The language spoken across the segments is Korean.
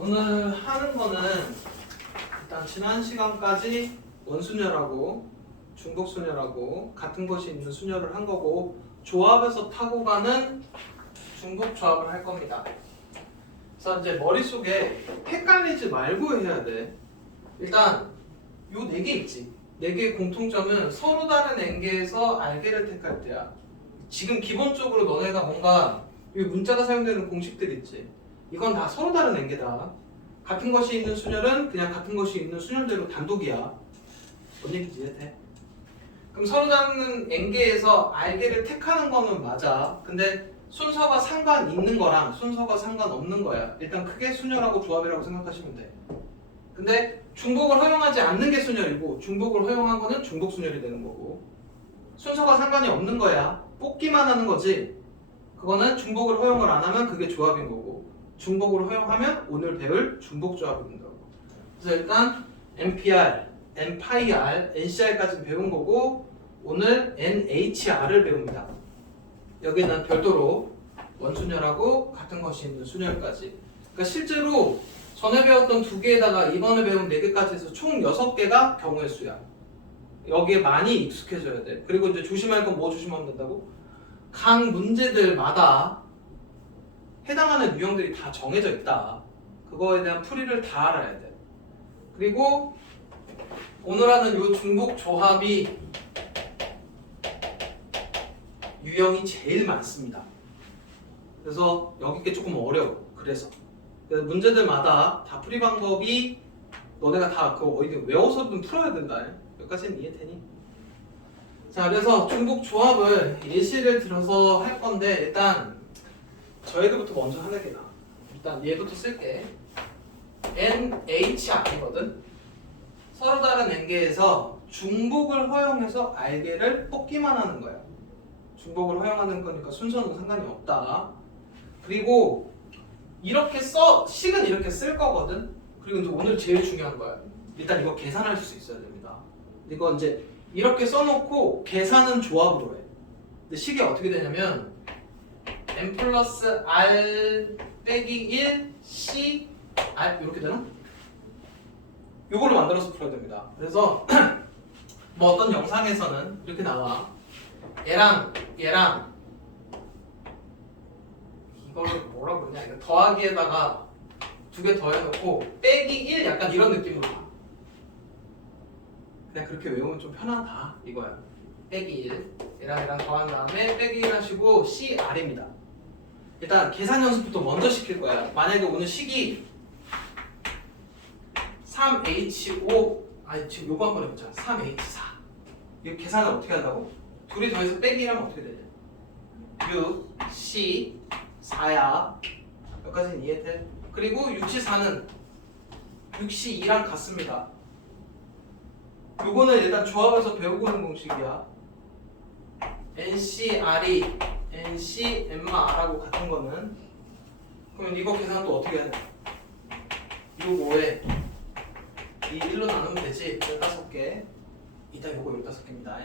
오늘 하는 거는 일단 지난 시간까지 원순열하고 중복순열하고 같은 것이 있는 순열을 한 거고 조합에서 타고 가는 중복 조합을 할 겁니다. 그래서 이제 머릿속에 헷갈리지 말고 해야 돼. 일단 요 4개 있지. 4개의 공통점은 서로 다른 N개에서 R개를 택할 때야. 지금 기본적으로 너네가 뭔가 이 문자가 사용되는 공식들 있지. 이건 다 서로 다른 N개다. 같은 것이 있는 순열은 그냥 같은 것이 있는 순열대로 단독이야. 뭔 얘기인지 이해돼? 그럼 서로 다른 N개에서 R개를 택하는 거는 맞아. 근데 순서가 상관 있는 거랑 순서가 상관없는 거야. 일단 크게 순열하고 조합이라고 생각하시면 돼. 근데 중복을 허용하지 않는 게 순열이고 중복을 허용한 거는 중복 순열이 되는 거고 순서가 상관이 없는 거야. 뽑기만 하는 거지. 그거는 중복을 허용을 안 하면 그게 조합인 거고 중복을 허용하면 오늘 배울 중복 조합이 된다고. 그래서 일단 NPR, NPR, NCR까지 배운 거고 오늘 NHR을 배웁니다. 여기는 별도로 원순열하고 같은 것이 있는 순열까지. 그러니까 실제로 전에 배웠던 2개에다가 이번에 배운 4개까지 해서 총 6개가 경우의 수야. 여기에 많이 익숙해져야 돼. 그리고 이제 조심할 건 뭐 조심하면 된다고? 각 문제들마다 해당하는 유형들이 다 정해져 있다. 그거에 대한 풀이를 다 알아야 돼. 그리고 오늘 하는 요 중복 조합이 유형이 제일 많습니다. 그래서 여기 게 조금 어려워. 그래서 문제들마다 다 풀이 방법이 너네가 다 그거 어디 외워서든 풀어야 된다. 여기까지는 이해되니? 자, 그래서 중복 조합을 예시를 들어서 할 건데 일단 저 애들부터 먼저 하는 게 나아. 일단 얘부터 쓸게. NHR이거든. 서로 다른 N개에서 중복을 허용해서 R개를 뽑기만 하는 거야. 중복을 허용하는 거니까 순서는 상관이 없다. 그리고 이렇게 식은 이렇게 쓸 거거든. 그리고 이제 오늘 제일 중요한 거야. 일단 이거 계산할 수 있어야 됩니다. 이거 이제 이렇게 써놓고 계산은 조합으로 해. 근데 식이 어떻게 되냐면 n 플러스 r 빼기 1 c r 이렇게 되나? 이걸로 만들어서 풀어야 됩니다. 그래서 뭐 어떤 영상에서는 이렇게 나와. 얘랑 이걸 뭐라 그러냐? 이거 더하기에다가 2개 더해놓고 빼기 1 약간 이런 느낌으로 가. 그냥 그렇게 외우면 좀 편하다 이거야. 빼기 1 얘랑 더한 다음에 빼기 1 하시고 CR입니다. 일단 계산 연습부터 먼저 시킬 거야. 만약에 오늘 식이 3H5 아니 지금 요거 한번 해보자. 3H4 이 계산을 어떻게 한다고? 둘이 더해서 빼기 1 하면 어떻게 되냐? 6, C, 4야. 여기까지는 이해돼? 그리고 6C4는 6C2랑 같습니다. 요거는 일단 조합에서 배우고 있는 공식이야. NCR이 NCMR하고 같은 거는 그러면 이거 계산 또 어떻게 해야 돼? 요거에 이 1로 나누면 되지. 15개. 일단 요거 15개입니다.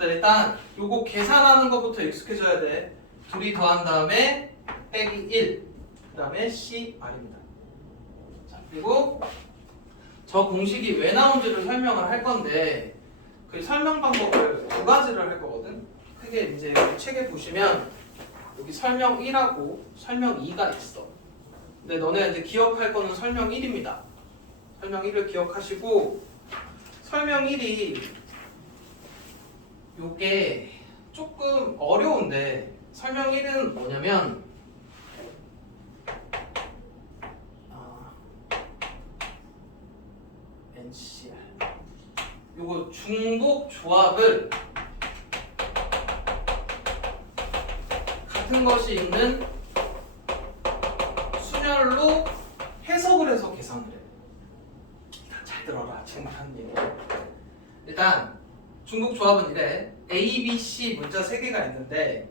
일단 요거 계산하는 것부터 익숙해져야 돼. 둘이 더한 다음에 빼기 1 그 다음에 CR입니다. 자, 그리고 저 공식이 왜 나온지를 설명을 할 건데 그 설명 방법을 2가지를 할 거거든. 크게 이제 책에 보시면 여기 설명 1하고 설명 2가 있어. 근데 너네 이제 기억할 거는 설명 1입니다. 설명 1을 기억하시고 설명 1이 요게 조금 어려운데 설명 1은 뭐냐면 NCR 요거 중복 조합을 같은 것이 있는 순열로 해석을 해서 계산을 해. 일단 잘 들어라. 지금 하는 얘기. 일단 중복 조합은 이래. A, B, C 문자 3개가 있는데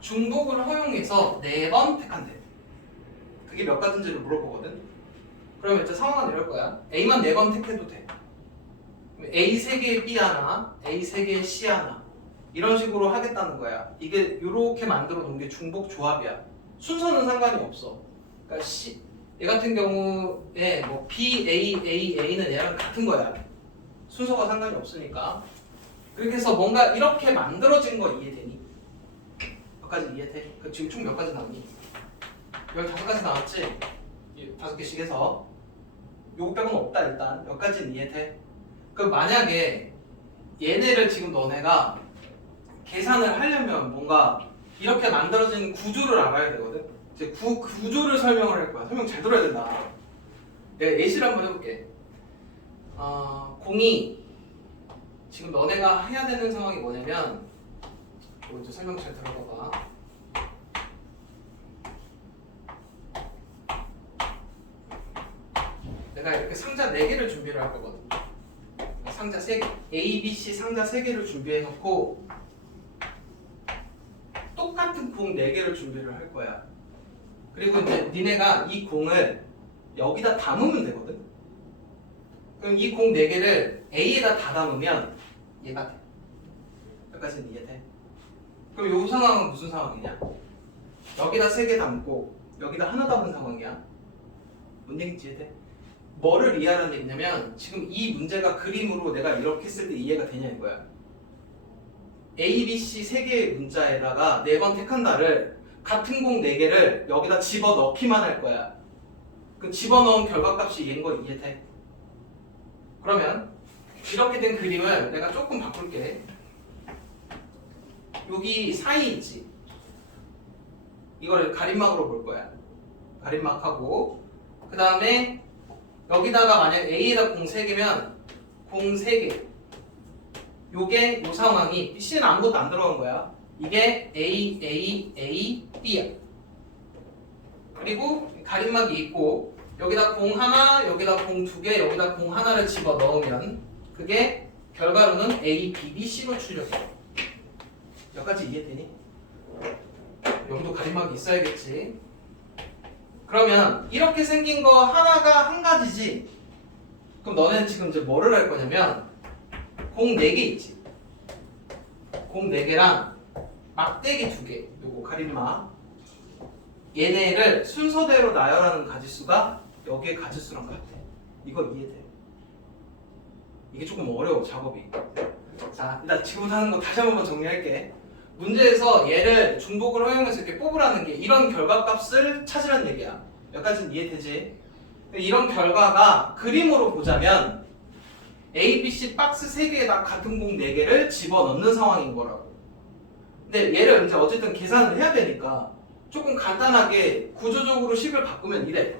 중복을 허용해서 4번 택한대. 그게 몇 가지인지를 물어보거든. 그러면 일단 상황은 이럴 거야. A만 4번 택해도 돼. A 3개에 B 하나, A 3개에 C 하나 이런 식으로 하겠다는 거야. 이게 이렇게 만들어 놓은 게 중복 조합이야. 순서는 상관이 없어. 그러니까 얘 같은 경우에 뭐 B, A, A, A는 얘랑 같은 거야. 순서가 상관이 없으니까. 그렇게 해서 뭔가 이렇게 만들어진 거 이해되니? 몇 가지 이해돼? 그 지금 총 몇 가지 나오니? 15가지 나왔지? 5개씩 해서 요거 빼고는 없다 일단. 몇 가지는 이해돼? 그럼 만약에 얘네를 지금 너네가 계산을 하려면 뭔가 이렇게 만들어진 구조를 알아야 되거든? 이제 구조를 설명을 할 거야. 설명 잘 들어야 된다. 내가 예시를 한번 해볼게. 공이 지금 너네가 해야 되는 상황이 뭐냐면 이거 이제 설명 잘 들어봐봐. 내가 이렇게 상자 4개를 준비를 할 거거든. 상자 3개, A, B, C 상자 3개를 준비해 놓고 똑같은 공 4개를 준비를 할 거야. 그리고 이제 니네가 이 공을 여기다 담으면 되거든. 그럼 이 공 4개를 A에다 다 담으면 얘가 돼. 여기까지는 이해돼? 그럼 이 상황은 무슨 상황이냐? 여기다 3개 담고 여기다 하나 담은 상황이야. 뭔 얘기인지 이해돼? 뭐를 이해하라는 얘기냐면 지금 이 문제가 그림으로 내가 이렇게 했을 때 이해가 되냐 이거야. A, B, C 3개의 문자에다가 4번 택한 날을 같은 공 4개를 여기다 집어넣기만 할 거야. 그 집어넣은 결과값이 얘인 거 이해돼? 그러면 이렇게 된 그림을 내가 조금 바꿀게. 여기 사이 있지? 이걸 가림막으로 볼 거야. 가림막하고 그 다음에 여기다가 만약 A에다 공 3개면 공 3개 요게 요 상황이 C는 아무것도 안 들어간 거야. 이게 A, A, A, B야. 그리고 가림막이 있고 여기다 공 하나, 여기다 공 2개, 여기다 공 하나를 집어 넣으면 그게 결과로는 A, B, B, C로 출력해. 여기까지 이해되니? 여기도 가림막이 있어야겠지. 그러면 이렇게 생긴 거 하나가 한 가지지. 그럼 너네는 지금 이제 뭐를 할 거냐면 공 4개 있지. 공 4개랑 막대기 2개. 요거 가림막. 얘네를 순서대로 나열하는 가지수가 여기에 가지수랑 같아. 이거 이해돼? 이게 조금 어려워 작업이. 자, 일단 지금부터 하는 거 다시 한 번만 정리할게. 문제에서 얘를 중복을 허용해서 이렇게 뽑으라는 게 이런 결과값을 찾으라는 얘기야. 여기까지는 이해되지? 이런 결과가 그림으로 보자면 A, B, C 박스 3개에다 같은 공 4개를 집어넣는 상황인 거라고. 근데 얘를 이제 어쨌든 계산을 해야 되니까 조금 간단하게 구조적으로 식을 바꾸면 이래.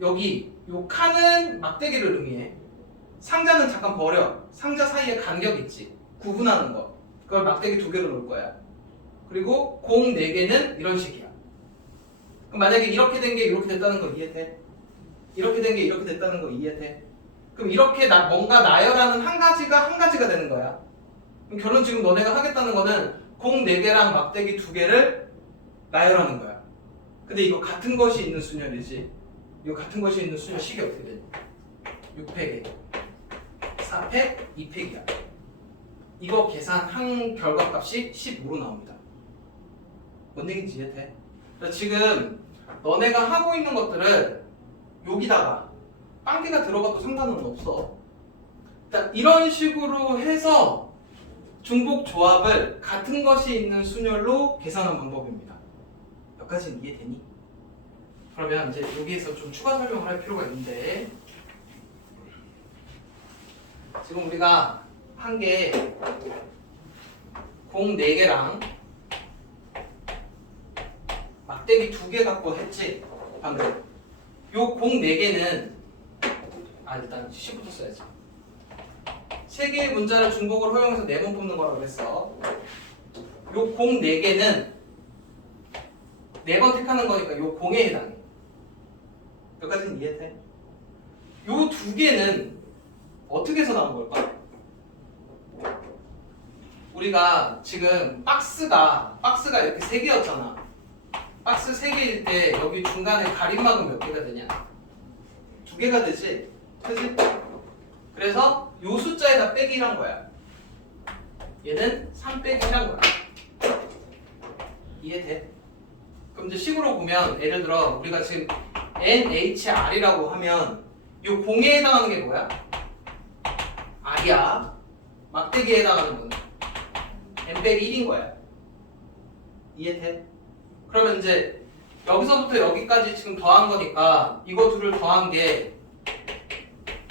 여기 요 칸은 막대기를 의미해. 상자는 잠깐 버려. 상자 사이에 간격 있지. 구분하는 거. 그걸 막대기 2개로 놓을 거야. 그리고 공 4개는 이런 식이야. 그럼 만약에 이렇게 된 게 이렇게 됐다는 거 이해돼? 이렇게 된 게 이렇게 됐다는 거 이해돼? 그럼 이렇게 뭔가 나열하는 한 가지가 되는 거야. 그럼 결론 지금 너네가 하겠다는 거는 공 4개랑 막대기 2개를 나열하는 거야. 근데 이거 같은 것이 있는 순열이지. 이거 같은 것이 있는 순열 식이 어떻게 되냐? 6팩에 4팩, 2팩이야. 이거 계산한 결과값이 15로 나옵니다. 뭔 얘기인지 이해돼? 지금 너네가 하고 있는 것들을 여기다가 빵개가 들어가도 상관은 없어. 일단 이런 식으로 해서 중복 조합을 같은 것이 있는 순열로 계산하는 방법입니다. 여기까지는 이해되니? 그러면 이제 여기에서 좀 추가 설명을 할 필요가 있는데 지금 우리가 한 게 공 4개랑 막대기 2개 갖고 했지 방금. 요 공 4개는 일단 C부터 써야지. 3개의 문자를 중복을 허용해서 4번 뽑는 거라고 그랬어. 요 공 4개는 4번 택하는 거니까 요 공에 해당해. 여기까지는 이해돼? 요 2개는 어떻게 해서 나온 걸까? 우리가 지금 박스가 이렇게 3개였잖아. 박스 3개일 때 여기 중간에 가림막은 몇 개가 되냐? 2개가 되지? 그치? 그래서 요 숫자에다 빼기란 거야. 얘는 3 빼기란 거야. 이해돼? 그럼 이제 식으로 보면 예를 들어 우리가 지금 NHR이라고 하면 이 공에 해당하는 게 뭐야? R이야. 막대기에 해당하는 건 n 빼기 1인 거야. 이해돼? 그러면 이제 여기서부터 여기까지 지금 더한 거니까 이거 둘을 더한 게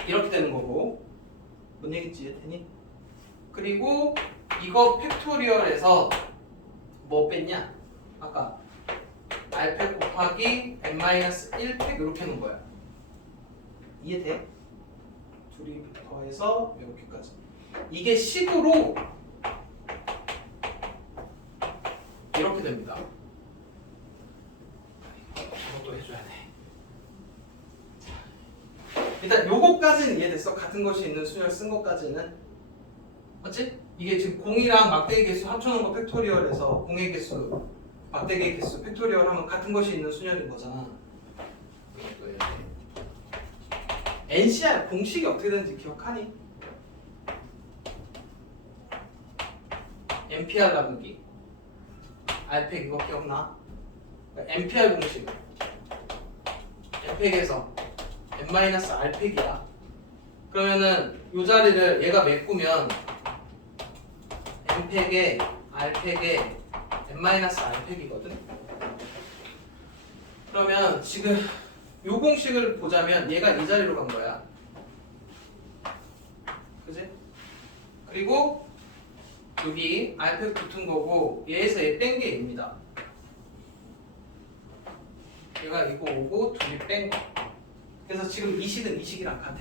이렇게 되는 거고. 뭔 얘기인지 이해되니? 그리고 이거 팩토리얼에서 뭐 뺐냐? 아까 r팩 곱하기 n-1팩 이렇게 해놓은 거야. 이해돼? 둘이 더해서 이렇게까지. 이게 식으로 이렇게 됩니다. 이것도 해줘야 돼. 일단 요거까지는 이해됐어? 같은 것이 있는 순열 쓴 것까지는. 맞지? 이게 지금 공이랑 막대기 개수 합쳐놓은 거 팩토리얼에서 공의 개수, 막대기 개수 팩토리얼 하면 같은 것이 있는 순열인 거잖아. 이것도 해야 돼. NCR 공식이 어떻게 되는지 기억하니? NPR 나누기 R팩 이거 기억나? NPR 공식 N팩에서 N-R팩이야. 그러면은 이 자리를 얘가 메꾸면 N팩에 R팩에 N-R팩이거든. 그러면 지금 요 공식을 보자면 얘가 이 자리로 간 거야. 그지? 그리고 여기 R팩 붙은 거고 얘에서 얘 뺀 게 얘입니다. 얘가 이거 오고 둘이 뺀 거. 그래서 지금 이 식은 이 식이랑 같아.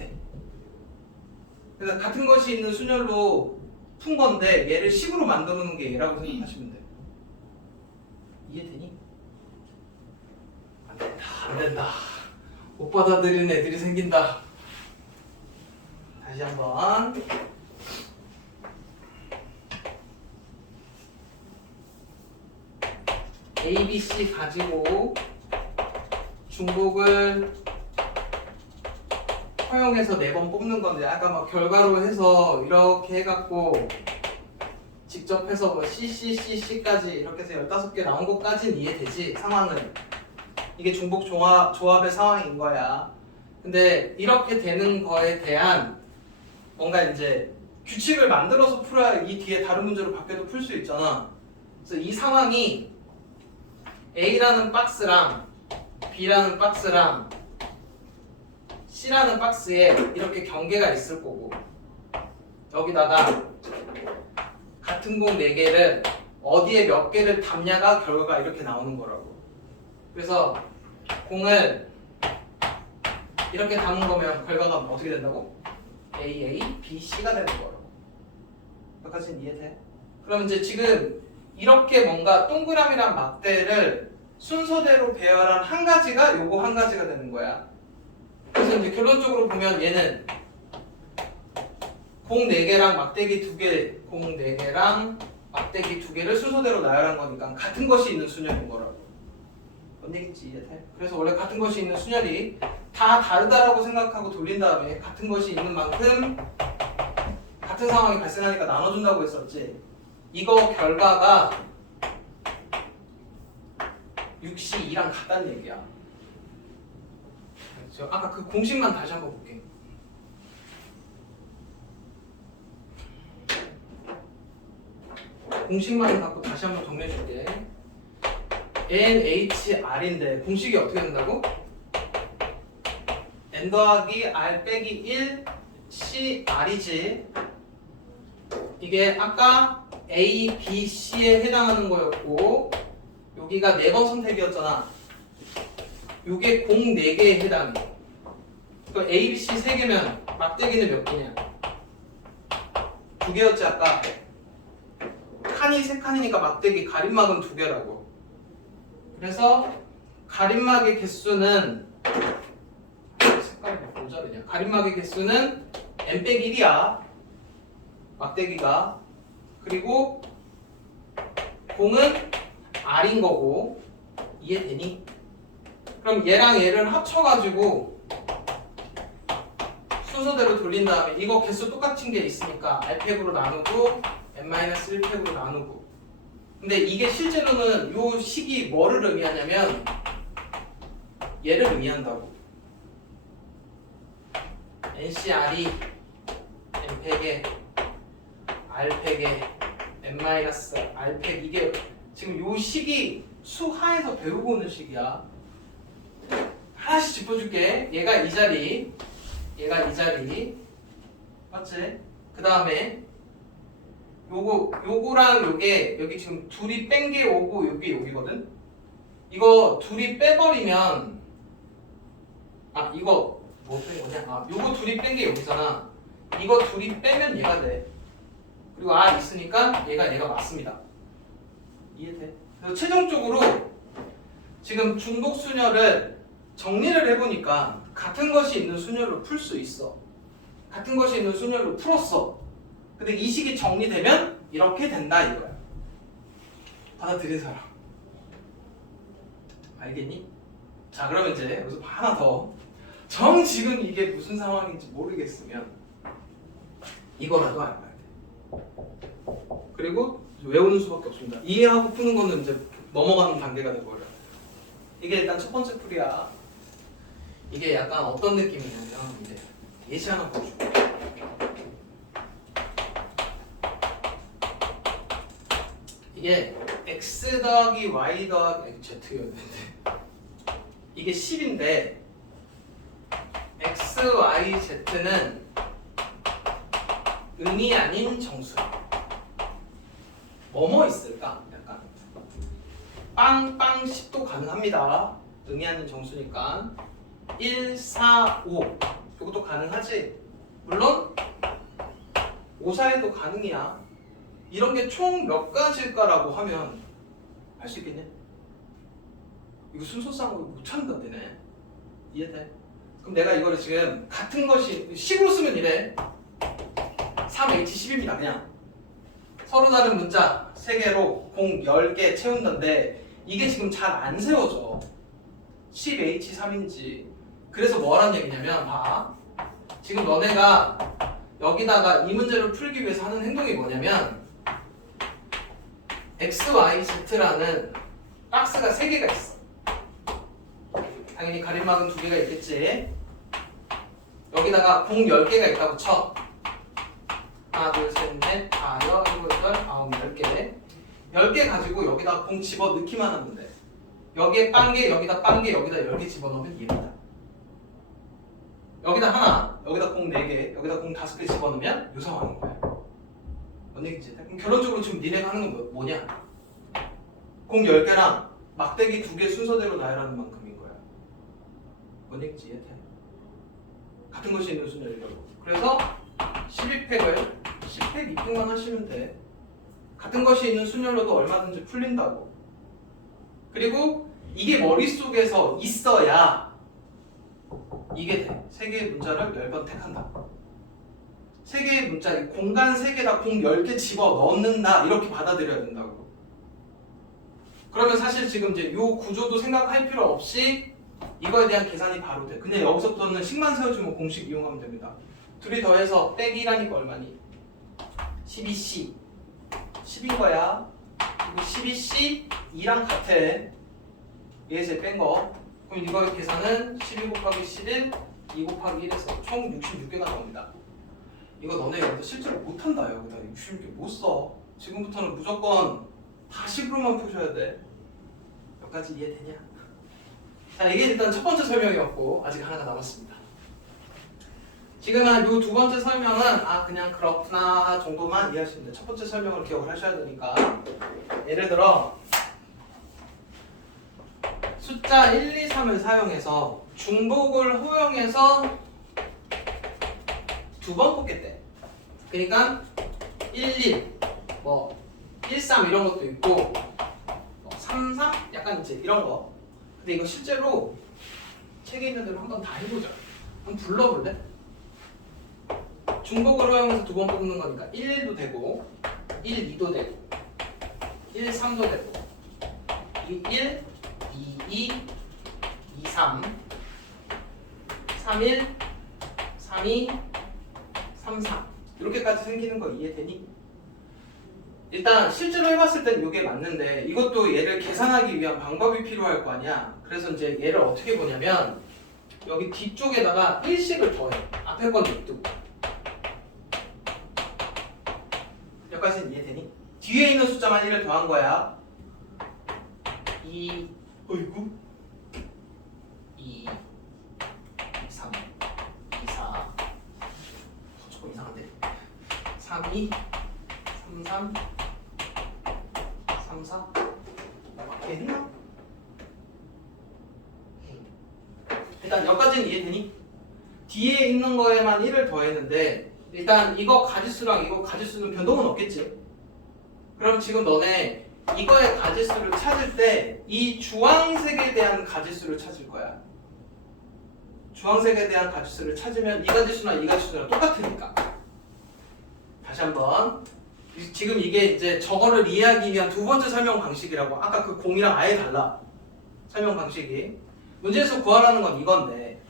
그래서 같은 것이 있는 순열로 푼 건데 얘를 식으로 만드는 게 얘라고 생각하시면 돼요. 이해되니? 안 된다. 안 된다. 못 받아들이는 애들이 생긴다. 다시 한번. A, B, C 가지고 중복을 허용해서 4번 뽑는 건데 아까 막 결과로 해서 이렇게 해갖고 직접 해서 뭐 CCCC까지 이렇게 해서 15개 나온 것까지는 이해되지. 상황은 이게 중복 조합의 상황인 거야. 근데 이렇게 되는 거에 대한 뭔가 이제 규칙을 만들어서 풀어야 이 뒤에 다른 문제로 바뀌어도 풀 수 있잖아. 그래서 이 상황이 A라는 박스랑 B라는 박스랑 C라는 박스에 이렇게 경계가 있을 거고 여기다가 같은 공 4개를 어디에 몇 개를 담냐가 결과가 이렇게 나오는 거라고. 그래서 공을 이렇게 담은 거면 결과가 어떻게 된다고? A, B, C가 되는 거라고. 여기까지는 이해돼? 그럼 이제 지금 이렇게 뭔가 동그라미랑 막대를 순서대로 배열한 한 가지가 요거 한 가지가 되는 거야. 그래서 이제 결론적으로 보면 얘는 공 4개랑 막대기 2개, 공 4개랑 막대기 2개를 순서대로 나열한 거니까 같은 것이 있는 순열인 거라고. 뭔 얘기인지 이해돼? 그래서 원래 같은 것이 있는 순열이 다 다르다라고 생각하고 돌린 다음에 같은 것이 있는 만큼 같은 상황이 발생하니까 나눠준다고 했었지. 이거 결과가 6시 2랑 같다는 얘기야. 그렇죠? 아까 그 공식만 다시 한번 볼게. 공식만 갖고 다시 한번 정리해줄게. NHR인데 공식이 어떻게 된다고? N 더하기 R 빼기 1 CR이지. 이게 아까 A, B, C에 해당하는 거였고 여기가 4번 선택이었잖아. 요게 공 4개에 해당해. 그럼 A, B, C 3개면 막대기는 몇 개냐? 2개였지 아까. 칸이 3칸이니까 막대기 가림막은 2개라고. 그래서 가림막의 개수는 색깔이 막 모자르냐? 가림막의 개수는 n 빼기 1이야. 막대기가. 그리고 공은 R인 거고. 이해되니? 그럼 얘랑 얘를 합쳐가지고 순서대로 돌린 다음에 이거 개수 똑같은 게 있으니까 R팩으로 나누고 n-1팩으로 나누고. 근데 이게 실제로는 요 식이 뭐를 의미하냐면 얘를 의미한다고. NCR이 N팩에 R팩에 N-R팩 이게 지금 요 시기 수하에서 배우고 오는 시기야. 하나씩 짚어줄게. 얘가 이 자리, 얘가 이 자리, 맞지? 그 다음에 요거랑 요게 여기 지금 둘이 뺀 게 오고 요게 여기거든. 이거 둘이 빼버리면 이거 뭐 뺀 거냐? 요거 둘이 뺀 게 여기잖아. 이거 둘이 빼면 얘가 돼. 그리고 R 있으니까 얘가 맞습니다. 이해돼? 그래서 최종적으로 지금 중복순열을 정리를 해보니까 같은 것이 있는 순열로 풀 수 있어. 같은 것이 있는 순열로 풀었어. 근데 이 식이 정리되면 이렇게 된다 이거야. 받아들인 사람 알겠니? 자, 그러면 이제 여기서 하나 더. 지금 이게 무슨 상황인지 모르겠으면 이거라도 알아야 돼. 그리고 외우는 수밖에 없습니다. 이해하고 푸는 거는 이제 넘어가는 단계가 돼버려. 이게 일단 첫 번째 풀이야. 이게 약간 어떤 느낌이냐면 이제 예시 하나 보여줄게. 이게 x 더하기 y 더하기 z였는데 이게 10인데 x, y, z는 음이 아닌 정수야. 뭐뭐 있을까? 약간 빵빵 10도 가능합니다. 음이 아닌 정수니까 1, 4, 5 이것도 가능하지. 물론 5, 4에도 가능이야. 이런 게 총 몇 가지일까라고 하면 할 수 있겠냐? 이거 순서상으로 못 찾는다 되네. 이해돼? 그럼 내가 이거를 지금 같은 것이 식으로 쓰면 이래. 3H10입니다. 그냥 서로 다른 문자 3개로 공 10개 채운다는데 이게 지금 잘 안 세워져. 10H3인지. 그래서 뭐라는 얘기냐면 봐. 지금 너네가 여기다가 이 문제를 풀기 위해서 하는 행동이 뭐냐면 X, Y, Z라는 박스가 3개가 있어. 당연히 가림막은 2개가 있겠지. 여기다가 공 10개가 있다고 쳐. 하나, 둘, 셋, 넷, 다, 여, 일곱, 여덟, 아홉, 10개. 10개 가지고 여기다 공 집어 넣기만 하면 돼. 여기에 빵개, 여기다 빵개, 여기다 10개 집어넣으면 얘입니다. 여기다 하나, 여기다 공 4개, 여기다 공 5개 집어넣으면 이 상황인 거야. 뭔 얘기지? 그럼 결론적으로 지금 니네가 하는 건 뭐냐? 공 10개랑 막대기 2개 순서대로 나열하는 만큼인 거야. 뭔 얘기지? 이해돼? 같은 것이 있는 순열이라고. 그래서 12팩을 10팩 2팩만 하시면 돼. 같은 것이 있는 순열로도 얼마든지 풀린다고. 그리고 이게 머릿속에서 있어야 이게 돼. 3개의 문자를 10번 택한다. 3개의 문자, 공간 3개다 공 10개 집어 넣는다. 이렇게 받아들여야 된다고. 그러면 사실 지금 이제 요 구조도 생각할 필요 없이 이거에 대한 계산이 바로 돼. 그냥 여기서부터는 식만 세워주면 공식 이용하면 됩니다. 둘이 더해서 빼기 1하니까 얼마니? 12C 10인 거야. 그리고 12C 2랑 같아. 얘에서 뺀 거. 그럼 이거의 계산은 12 곱하기 11 2 곱하기 1에서 총 66개가 나옵니다. 이거 너네 여기서 실제로 못한다. 여기다 66개 못 써. 지금부터는 무조건 다 식으로만 푸셔야 돼. 몇 가지 이해되냐? 자, 이게 일단 첫 번째 설명이었고 아직 하나가 남았습니다. 지금은 이 두 번째 설명은 그냥 그렇구나 정도만 이해하시면 돼요. 첫 번째 설명을 기억을 하셔야 되니까. 예를 들어 숫자 1, 2, 3을 사용해서 중복을 호용해서 2번 뽑겠대. 그러니까 1, 1, 1, 3 이런 것도 있고 3, 3 약간 이제 이런 거. 근데 이거 실제로 책에 있는 대로 한번 다 해보자. 한번 불러볼래? 중복을 허용해서 2번 뽑는 거니까 1, 1도 되고 1, 2도 되고 1, 3도 되고 2, 1, 2, 2, 2, 3 3, 1, 3, 2, 3, 4 이렇게까지 생기는 거 이해되니? 일단 실제로 해봤을 땐 이게 맞는데 이것도 얘를 계산하기 위한 방법이 필요할 거 아니야. 그래서 이제 얘를 어떻게 보냐면 여기 뒤쪽에다가 1씩을 더해. 앞에 건 냅두고. 여기까지는 이해되니? 뒤에 있는 숫자만 1을 더한 거야. 2, 어이구 2, 3, 2, 4 조금 이상한데 3, 2, 3, 3, 3, 4 맞겠나? 일단 여기까지는 이해되니? 뒤에 있는 거에만 1을 더했는데 일단 이거 가지수랑 이거 가지수는 변동은 없겠지? 그럼 지금 너네 이거의 가지수를 찾을 때 이 주황색에 대한 가지수를 찾을 거야. 주황색에 대한 가지수를 찾으면 이 가지수나 이 가지수랑 똑같으니까. 다시 한번. 지금 이게 이제 저거를 이해하기 위한 두 번째 설명 방식이라고. 아까 그 공이랑 아예 달라. 설명 방식이. 문제에서 구하라는 건 이건데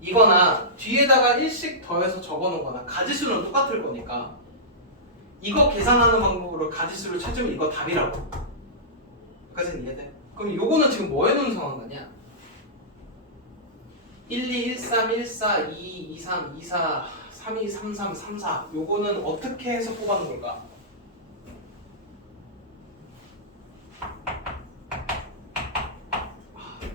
이거나 뒤에다가 1씩 더해서 적어놓은 거나 가지수는 똑같을 거니까 이거 계산하는 방법으로 가지수를 찾으면 이거 답이라고. 여기까지는 이해돼? 그럼 요거는 지금 뭐 해놓은 상황 거냐? 1, 2, 1, 3, 1, 4, 2, 2, 3, 2, 4, 3, 2, 3, 3, 3, 4 요거는 어떻게 해서 뽑아놓은 걸까?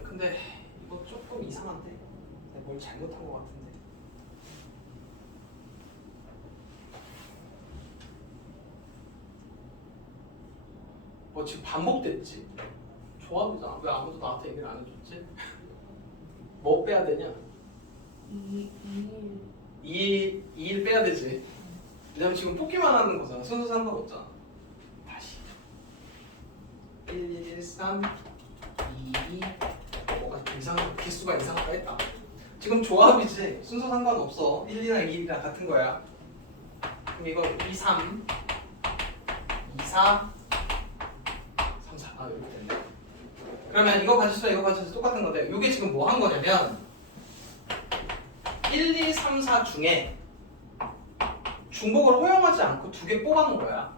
근데 이거 조금 이상한데? 내가 뭘 잘못한 것 같은데 지금 반복됐지? 조합이잖아. 왜 아무도 나한테 얘기를 안 해줬지? 뭐 빼야 되냐? 2일 빼야 되지. 왜냐면 지금 뽑기만 하는 거잖아. 순서 상관없잖아. 다시 1, 1, 1, 3, 2, 2 뭐가 개수가 이상하다 했다. 지금 조합이지. 순서 상관없어. 1, 2랑 2랑 같은 거야. 그럼 이거 2, 3 2, 4 3, 4 이렇게 됐네. 그러면 이거 가지수랑 이거 가지수 똑같은 건데 이게 지금 뭐 한 거냐면 1, 2, 3, 4 중에 중복을 허용하지 않고 두 개 뽑아놓은 거야.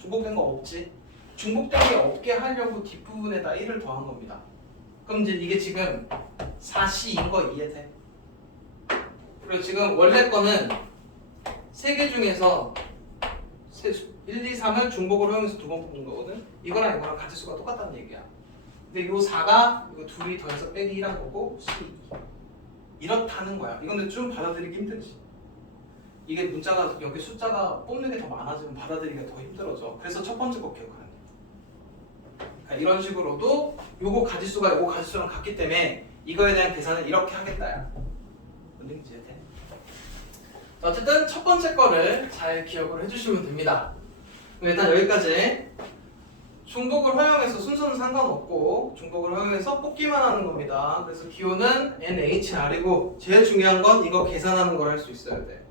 중복된 거 없지? 중복된 게 없게 하려고 뒷부분에다 1을 더한 겁니다. 그럼 이제 이게 지금 4C인 거 이해돼? 그리고 지금 원래 거는 3개 중에서 1, 2, 3을 중복을 허용해서 두 번 뽑는 거거든? 이거랑 이거랑 가지수가 똑같다는 얘기야. 근데 요 4가 이거 둘이 더해서 빼기 1한 거고 C 이렇다는 거야. 이건 근데 좀 받아들이기 힘들지. 이게 문자가 여기 숫자가 뽑는 게 더 많아지면 받아들이기가 더 힘들어져. 그래서 첫 번째 거 기억하는 거야. 그러니까 이런 식으로도 요거 가지수가 요거 가지수랑 같기 때문에 이거에 대한 계산을 이렇게 하겠다야. 뭔지 이해돼? 어쨌든 첫 번째 거를 잘 기억을 해주시면 됩니다. 일단 여기까지. 중복을 허용해서 순서는 상관없고 중복을 허용해서 뽑기만 하는 겁니다. 그래서 기호는 NHR이고 제일 중요한 건 이거 계산하는 걸 할 수 있어야 돼.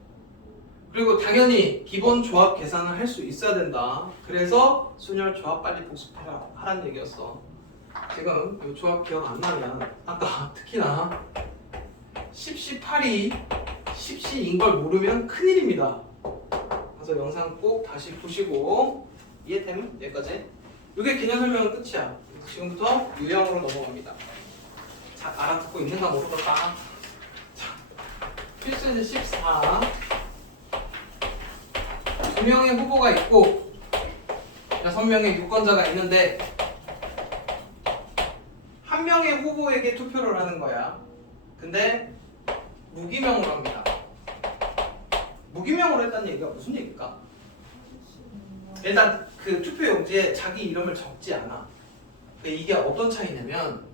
그리고 당연히 기본 조합 계산을 할 수 있어야 된다. 그래서 순열 조합 빨리 복습해라 하라는 얘기였어. 지금 이 조합 기억 안 나면 아까 특히나 10시 8이 10시인 걸 모르면 큰일입니다. 그래서 영상 꼭 다시 보시고 이해되면 여기까지. 이게 개념 설명은 끝이야. 지금부터 유형으로 넘어갑니다. 자, 알아듣고 있는가 모르겠다. 자, 필수제 14. 2명의 후보가 있고 6명의 유권자가 있는데 한 명의 후보에게 투표를 하는 거야. 근데 무기명으로 합니다. 무기명으로 했다는 얘기가 무슨 얘기일까? 일단 그 투표 용지에 자기 이름을 적지 않아. 이게 어떤 차이냐면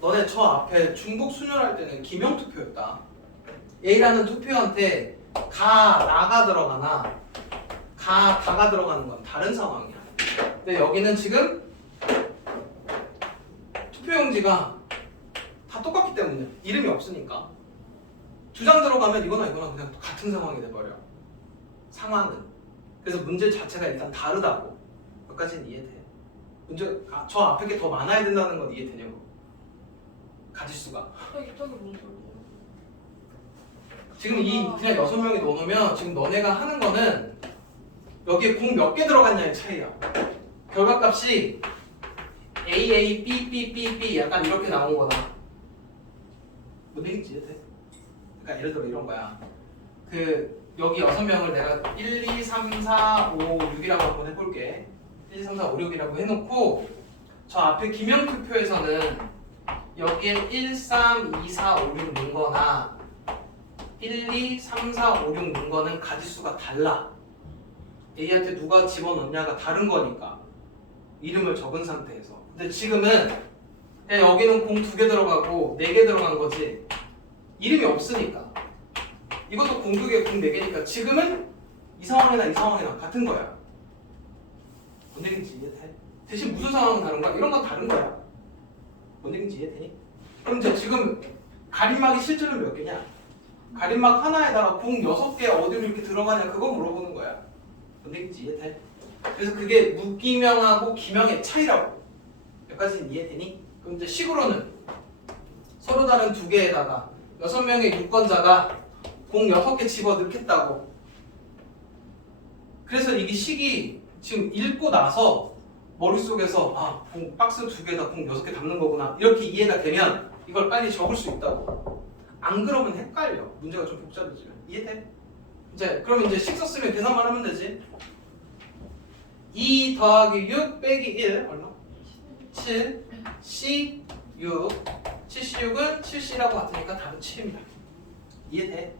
너네 저 앞에 중복 순열할 때는 기명 투표였다. A라는 투표한테 가, 나가 들어가나 가, 다가 들어가는 건 다른 상황이야. 근데 여기는 지금 투표용지가 다 똑같기 때문에 이름이 없으니까 두 장 들어가면 이거나 이거나 그냥 같은 상황이 돼버려. 상황은. 그래서 문제 자체가 일단 다르다고. 여기까지는 이해돼. 문제, 저 앞에 게 더 많아야 된다는 건 이해되냐고. 가지수가. 저기 무슨 소리예요? 지금 이 그냥 6명이 넣어놓으면 지금 너네가 하는 거는 여기에 공 몇 개 들어갔냐의 차이야. 결과값이 A, A, B, B, B, B 약간 이렇게 나온 거다. 뭔 얘기인지 이해돼? 그러니까 예를 들어 이런 거야. 그 여기 6명을 내가 1, 2, 3, 4, 5, 6이라고 한번 해볼게. 1, 2, 3, 4, 5, 6이라고 해놓고 저 앞에 기명투표에서는 여기에 1, 3, 2, 4, 5, 6 넣은 거나 1, 2, 3, 4, 5, 6 넣은 거는 가지수가 달라. A한테 누가 집어넣냐가 다른 거니까 이름을 적은 상태에서. 근데 지금은 그냥 여기는 공 2개 들어가고 4개 들어간 거지 이름이 없으니까 이것도 공 2개, 공 4개니까 지금은 이 상황이나 이 상황이나 같은 거야. 뭔 얘기인지 이해돼? 대신 무슨 상황은 다른 거야? 이런 건 다른 거야. 뭔 얘기인지 이해되니? 그럼 이제 지금 가림막이 실제로 몇 개냐? 가림막 하나에다가 공 6개 어디로 이렇게 들어가냐 그거 물어보는 거야. 뭔 얘기인지 이해돼? 그래서 그게 무기명하고 기명의 차이라고. 여기까지는 이해되니? 그럼 이제 식으로는 서로 다른 2개에다가 6명의 유권자가 공 6개 집어넣겠다고. 그래서 이게 식이 지금 읽고 나서 머릿속에서 아, 공 박스 2개에다 공 6개 담는 거구나 이렇게 이해가 되면 이걸 빨리 적을 수 있다고. 안 그러면 헷갈려. 문제가 좀 복잡해지면. 이해돼? 이제 그럼 이제 식 썼으면 계산만 하면 되지. 2 더하기 6 빼기 1 얼마? 7 C 6 76은 7C라고 같으니까 답은 7입니다. 이해돼?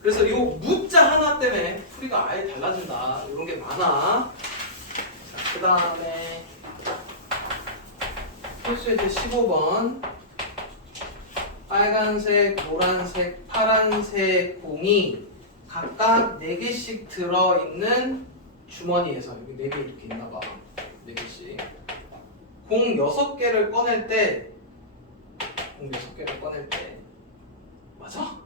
그래서 이 무자 하나 때문에 풀이가 아예 달라진다. 이런 게 많아. 자, 그 다음에 필수예제 15번 빨간색, 노란색, 파란색 공이 각각 4개씩 들어있는 주머니에서 여기 4개 이렇게 있나봐. 4개씩 공 6개를 꺼낼 때 맞아?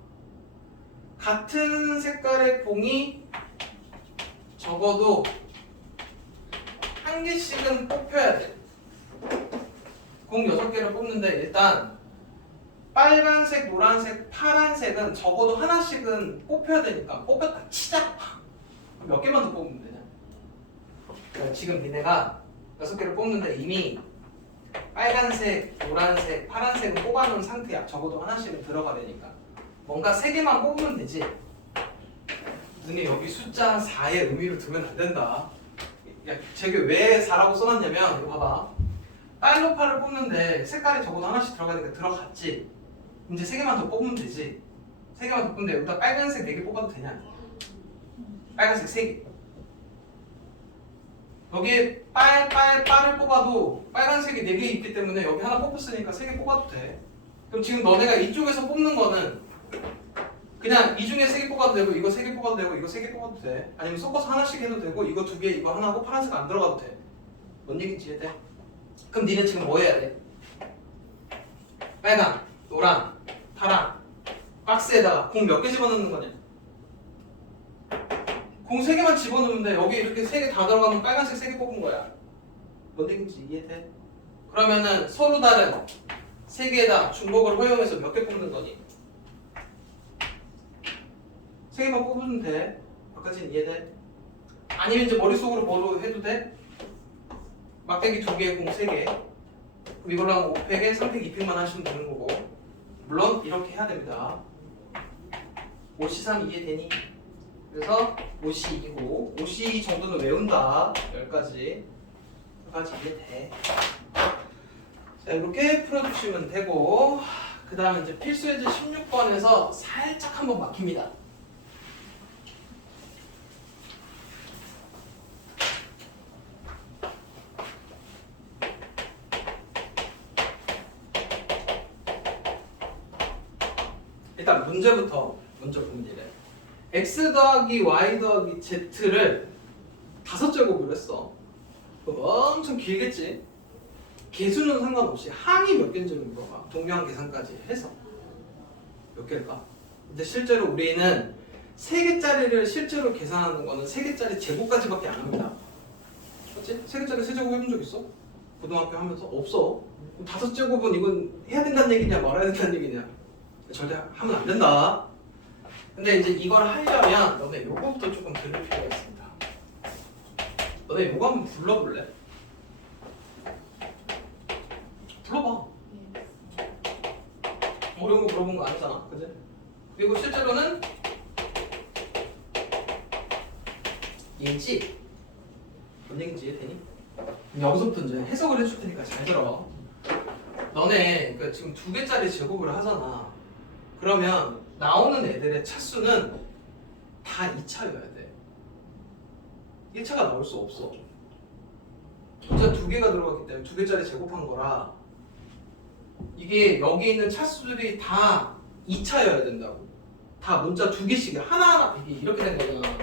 같은 색깔의 공이 적어도 1개씩은 뽑혀야 돼. 공 6개를 뽑는데 일단 빨간색, 노란색, 파란색은 적어도 하나씩은 뽑혀야 되니까 뽑혔다 치자. 몇 개만 더 뽑으면 되냐? 그러니까 지금 니네가 6개를 뽑는데 이미 빨간색, 노란색, 파란색은 뽑아놓은 상태야. 적어도 하나씩은 들어가 되니까 뭔가 3개만 뽑으면 되지. 근데 여기 숫자 4의 의미를 두면 안 된다. 야, 저게 왜 4라고 써놨냐면 이거 봐봐. 빨로파를 뽑는데 색깔이 적어도 하나씩 들어가니까 들어갔지. 이제 3개만 더 뽑으면 되지. 3개만 더 뽑으면 돼. 여기다 빨간색 4개 뽑아도 되냐? 빨간색 3개. 여기에 빨을 뽑아도 빨간색이 4개 있기 때문에 여기 하나 뽑았으니까 3개 뽑아도 돼. 그럼 지금 너네가 이쪽에서 뽑는 거는 그냥 이 중에 3개 뽑아도 되고 이거 3개 뽑아도 되고 이거 3개 뽑아도 돼. 아니면 섞어서 하나씩 해도 되고 이거 2개 이거 하나 하고 파란색 안 들어가도 돼. 뭔 얘기인지 이해돼? 그럼 니네 지금 뭐 해야 돼? 빨강, 노랑, 파랑 박스에다가 공 몇 개 집어넣는 거냐? 공 3개만 집어넣으면 돼. 여기 이렇게 3개 다 들어가면 빨간색 3개 뽑은 거야. 뭔 얘기인지 이해돼? 그러면은 서로 다른 3개에다 중복을 허용해서 몇 개 뽑는 거니? 3개만 뽑으면 돼. 여기까지는 이해돼? 아니면 이제 머릿속으로 뭐로 해도 돼? 막대기 2개, 공 3개. 그럼 이걸로 하면 5팩에 3팩, 2팩만 하시면 되는 거고. 물론 이렇게 해야 됩니다. 5C3 이해되니? 그래서 5C2고 5C 정도는 외운다. 10가지. 10가지 이해돼. 자, 이렇게 풀어주시면 되고 그 다음에 이제 필수예제 16번에서 살짝 한번 막힙니다. 일단 문제부터 먼저 보면 이래. x 더하기 y 더하기 z를 5제곱으로 했어. 엄청 길겠지? 개수는 상관없이 항이 몇 개인지를 물어봐. 동량 계산까지 해서 몇 개일까? 근데 실제로 우리는 3개짜리를 실제로 계산하는 거는 3개짜리 제곱까지밖에 안 합니다. 그렇지? 3개짜리 세제곱 해본 적 있어? 고등학교 하면서? 없어. 5제곱은 이건 해야 된다는 얘기냐 말아야 된다는 얘기냐? 절대 하면 안 된다. 근데 이제 이걸 하려면 너네 요거부터 조금 들을 필요가 있습니다. 너네 요거 한번 불러볼래? 불러봐. 어려운 거 물어본 거 아니잖아, 그지? 그리고 실제로는 얘지? 뭔 얘기인지 이해되니? 여기서부터 이제 해석을 해줄 테니까 잘 들어. 너네 그러니까 지금 2개짜리 제곱을 하잖아. 그러면 나오는 애들의 차수는 다 2차여야 돼. 1차가 나올 수 없어. 숫자 2개가 들어갔기 때문에 2개짜리 제곱한 거라 이게 여기 있는 차수들이 다 2차여야 된다고. 다 문자 2개씩이야. 하나하나 이게 이렇게 된 거잖아.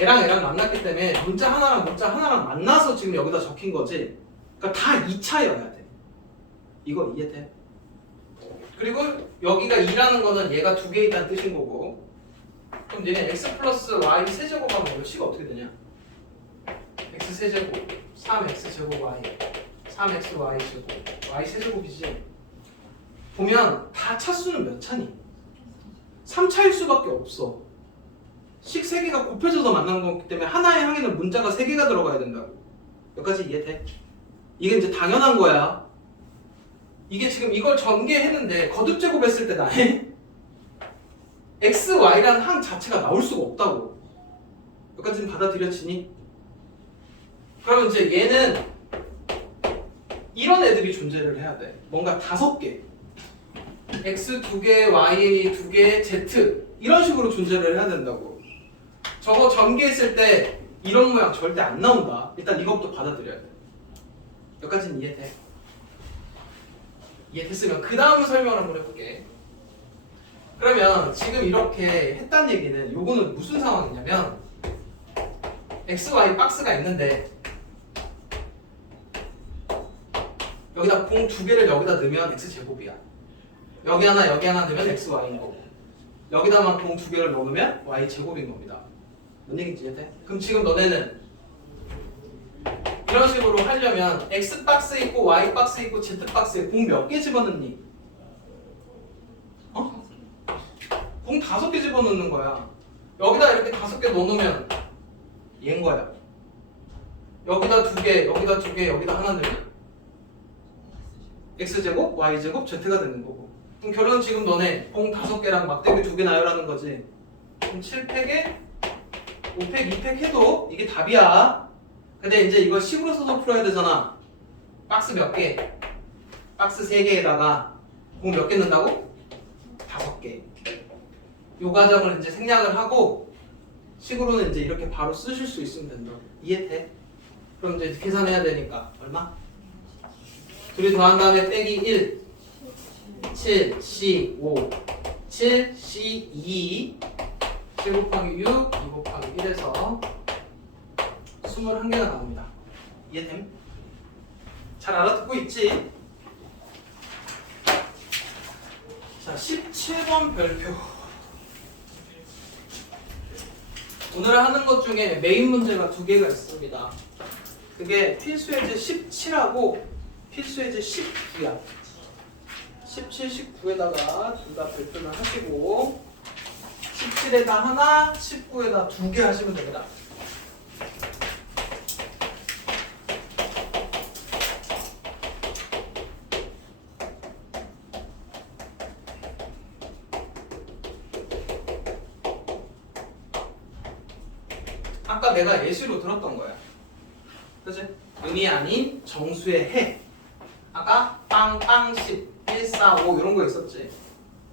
얘랑 만났기 때문에 문자 하나랑 만나서 지금 여기다 적힌 거지. 그러니까 다 2차여야 돼. 이거 이해돼? 그리고 여기가 2라는 거는 얘가 2개 있다는 뜻인 거고. 그럼 얘는 x 플러스 y 세제곱하면 이거 식이 어떻게 되냐? x 세제곱 3x 제곱 y 3x y 제곱 y 세제곱이지. 보면 다 차수는 몇 차니? 3차일 수밖에 없어. 식 3개가 곱해져서 만난 거기 때문에 하나의 항에는 문자가 3개가 들어가야 된다고. 여기까지 이해돼? 이게 이제 당연한 거야. 이게 지금 이걸 전개했는데 거듭 제곱했을 때 나의 x, y라는 항 자체가 나올 수가 없다고. 여기까지는 받아들여지니? 그러면 이제 얘는 이런 애들이 존재를 해야 돼. 뭔가 5개 x 2개, y 2개, z 이런 식으로 존재를 해야 된다고. 저거 전개했을 때 이런 모양 절대 안 나온다. 일단 이것부터 받아들여야 돼. 여기까지는 이해돼? 이해됐으면 그 다음 설명을 한번 해볼게. 그러면 지금 이렇게 했단 얘기는 요거는 무슨 상황이냐면 x, y 박스가 있는데 여기다 공 2개를 여기다 넣으면 x제곱이야. 여기 하나 넣으면 xy인 거고 여기다만 공 2개를 넣으면 y제곱인 겁니다. 뭔 얘기인지 이해돼? 그럼 지금 너네는 이런 식으로 하려면 x 박스 있고 y 박스 있고 z 박스에 공 몇 개 집어넣니? 어? 공 5개 집어넣는 거야. 여기다 이렇게 5개 넣어놓으면 얘인 거야. 여기다 2개, 여기다 2개, 여기다 하나 넣으면 x제곱, y제곱, z가 되는 거고. 그럼 결론은 지금 너네 공 5개랑 막대기 2개 나열하는 거지. 그럼 7팩에 5팩, 2팩 해도 이게 답이야. 근데 이제 이걸 식으로 써서 풀어야 되잖아. 박스 몇 개? 박스 3개에다가 공 몇 개 넣는다고? 5개. 요 과정을 이제 생략을 하고 식으로는 이제 이렇게 바로 쓰실 수 있으면 된다. 이해돼? 그럼 이제 계산해야 되니까 얼마? 둘이 더한 다음에 빼기 1 7, C, 5 7, C, 2 7 곱하기 6, 2 곱하기 1에서 21개가 나옵니다. 이해됨? 잘 알아듣고 있지? 자, 17번 별표. 오늘 하는 것 중에 메인 문제가 2개가 있습니다. 그게 필수예제 17하고 필수예제 19야. 17, 19에다가 둘 다 별표를 하시고 17에다 하나, 19에다 2개 하시면 됩니다. 아까 내가 예시로 들었던 거야. 그치? 음이 아닌 정수의 해. 아까 빵 10, 1, 4, 5 이런 거 있었지.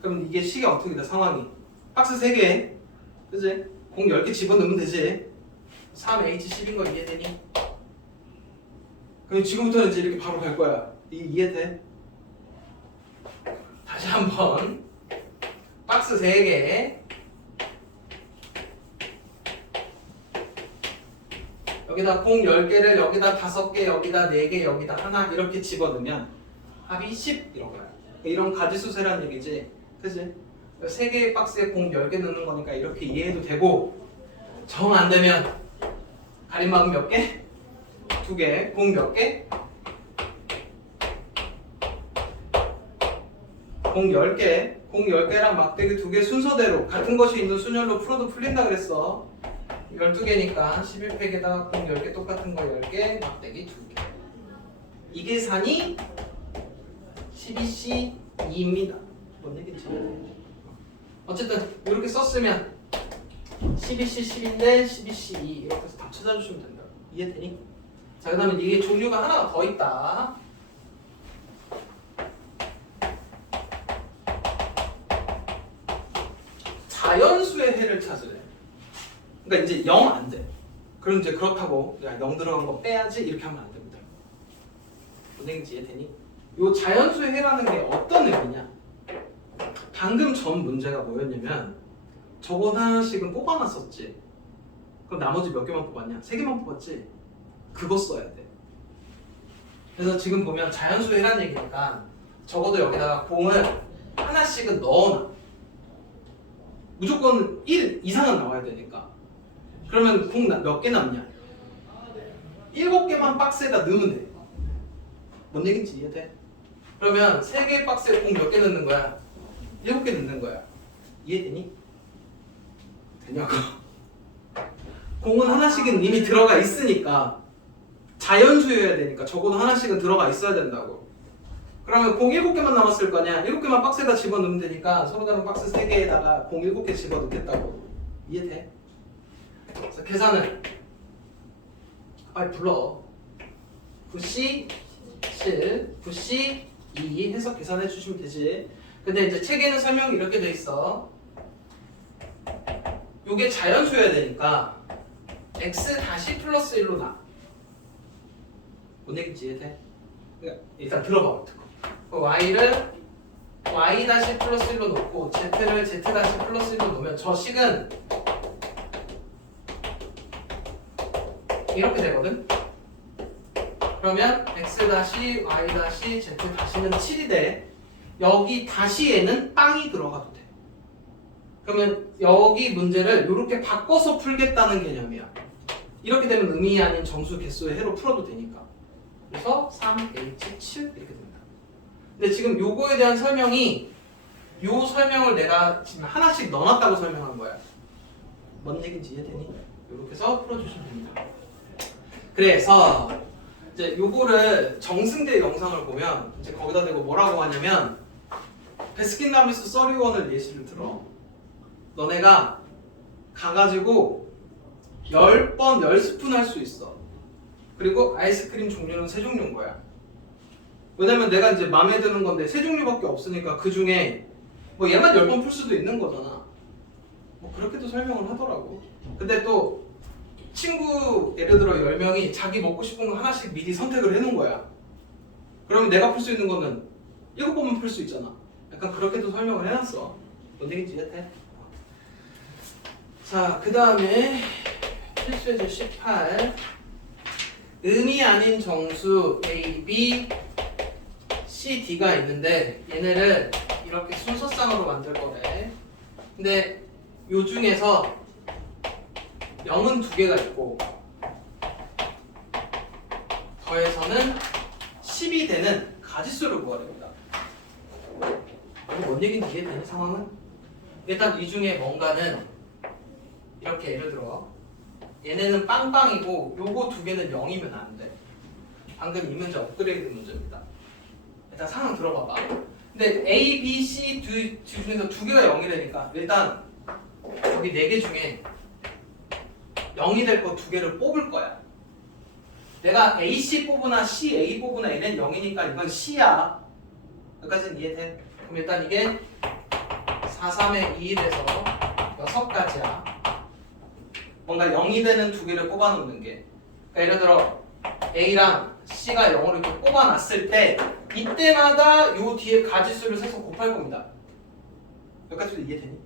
그럼 이게 식이 어떻게 돼? 상황이 박스 3개 그치? 공 10개 집어넣으면 되지. 3H10인 거 이해되니? 그럼 지금부터는 이제 이렇게 바로 갈 거야. 이해돼? 다시 한번 박스 3개 여기다 공 10개를 여기다 5개, 여기다 4개, 여기다 하나 이렇게 집어넣으면 합이 10 이런 거야. 이런 가지수세라는 얘기지. 그치? 3개의 박스에 공 10개 넣는 거니까 이렇게 이해해도 되고 정 안 되면 가림막은 몇 개? 2개. 공 몇 개? 공 10개. 공 공 10개랑 막대기 2개 순서대로 같은 것이 있는 순열로 풀어도 풀린다 그랬어. 12개니까 11팩에다가 공 10개 똑같은 거 10개, 막대기 2개. 이 계산이 12C2입니다. 뭔 얘기지? 어쨌든 이렇게 썼으면 12C10인데 12C2 이렇게 해서 답 찾아주시면 된다. 이해되니? 자, 그 다음에 이게 종류가 하나가 더 있다. 자연수의 해를 찾으래. 그러니까 이제 0 안 돼. 그럼 이제 그렇다고 야, 0 들어간 거 빼야지 이렇게 하면 안 됩니다. 뭔 얘기인지 이해되니? 요 자연수의 해라는 게 어떤 의미냐? 방금 전 문제가 뭐였냐면 저거 하나씩은 뽑아놨었지. 그럼 나머지 몇 개만 뽑았냐? 3개만 뽑았지? 그거 써야 돼. 그래서 지금 보면 자연수의 해라는 얘기니까 적어도 여기다가 공을 하나씩은 넣어놔. 무조건 1 이상은 나와야 되니까. 그러면 공 몇 개 남냐? 7개만 박스에다 넣으면 돼. 뭔 얘기인지 이해돼? 그러면 3개의 박스에 공 몇 개 넣는 거야? 7개 넣는 거야. 이해되니? 되냐고? 공은 하나씩은 이미 들어가 있으니까 자연수여야 되니까 적어도 하나씩은 들어가 있어야 된다고. 그러면 공 7개만 남았을 거 아니야? 7개만 박스에다 집어넣으면 되니까 서로 다른 박스 3개에다가 공 7개 집어넣겠다고. 이해돼? 그래서 계산을 빨리 불러. 9C 7, 9C 2 해서 계산해 주시면 되지. 근데 이제 책에는 설명이 이렇게 돼 있어. 요게 자연수여야 되니까 x 다시 플러스 1로 나. 뭔 얘기인지 이해돼? 일단 들어봐. 어떡해. y를 y 다시 플러스 1로 놓고 z를 z 다시 플러스 1로 놓으면 저 식은 이렇게 되거든. 그러면 x 다시 y 다시 z 다시는 7이 돼. 여기 다시에는 빵이 들어가도 돼. 그러면 여기 문제를 이렇게 바꿔서 풀겠다는 개념이야. 이렇게 되면 의미 아닌 정수 개수의 해로 풀어도 되니까. 그래서 3H7 이렇게 됩니다. 근데 지금 요거에 대한 설명이 요 설명을 내가 지금 하나씩 넣어놨다고 설명한 거야. 뭔 얘기인지 이해되니? 이렇게 해서 풀어주시면 됩니다. 그래서 이제 요거를 정승대 영상을 보면 이제 거기다 대고 뭐라고 하냐면 베스킨라빈스 31을 예시를 들어. 너네가 가가지고 10번 10스푼 할 수 있어. 그리고 아이스크림 종류는 3종류인 거야. 왜냐면 내가 이제 마음에 드는 건데 3종류밖에 없으니까 그 중에 뭐 얘만 10번 풀 수도 있는 거잖아. 뭐 그렇게도 설명을 하더라고. 근데 또 친구 예를 들어 10명이 자기 먹고 싶은 거 하나씩 미리 선택을 해놓은 거야. 그러면 내가 풀 수 있는 거는 7번만 풀 수 있잖아. 약간 그렇게도 설명을 해놨어. 뭔 얘기인지 이해돼? 자, 그 다음에 필수예제 18 의미 아닌 정수 A, B, C, D가 있는데 얘네를 이렇게 순서상으로 만들 거래. 근데 요 중에서 0은 2개가 있고 더해서는 10이 되는 가지수를 구하랍니다. 뭔 얘기인지 이해되는 상황은? 일단 이 중에 뭔가는 이렇게 예를 들어 얘네는 빵빵이고 요거 2개는 0이면 안 돼. 방금 이 문제 업그레이드 문제입니다. 일단 상황 들어봐봐. 근데 A, B, C 중에서 2개가 0이라니까 일단 여기 4개 중에 0이 될 거 2개를 뽑을 거야. 내가 AC 뽑으나 CA 뽑으나 얘는 0이니까 이건 C야. 여기까지는 이해돼? 그럼 일단 이게 4, 3에 2 돼서 6가지야. 뭔가 0이 되는 2개를 뽑아놓는 게. 그러니까 예를 들어 A랑 C가 0으로 이렇게 뽑아놨을 때 이때마다 요 뒤에 가지수를 세서 곱할 겁니다. 여기까지도 이해되니?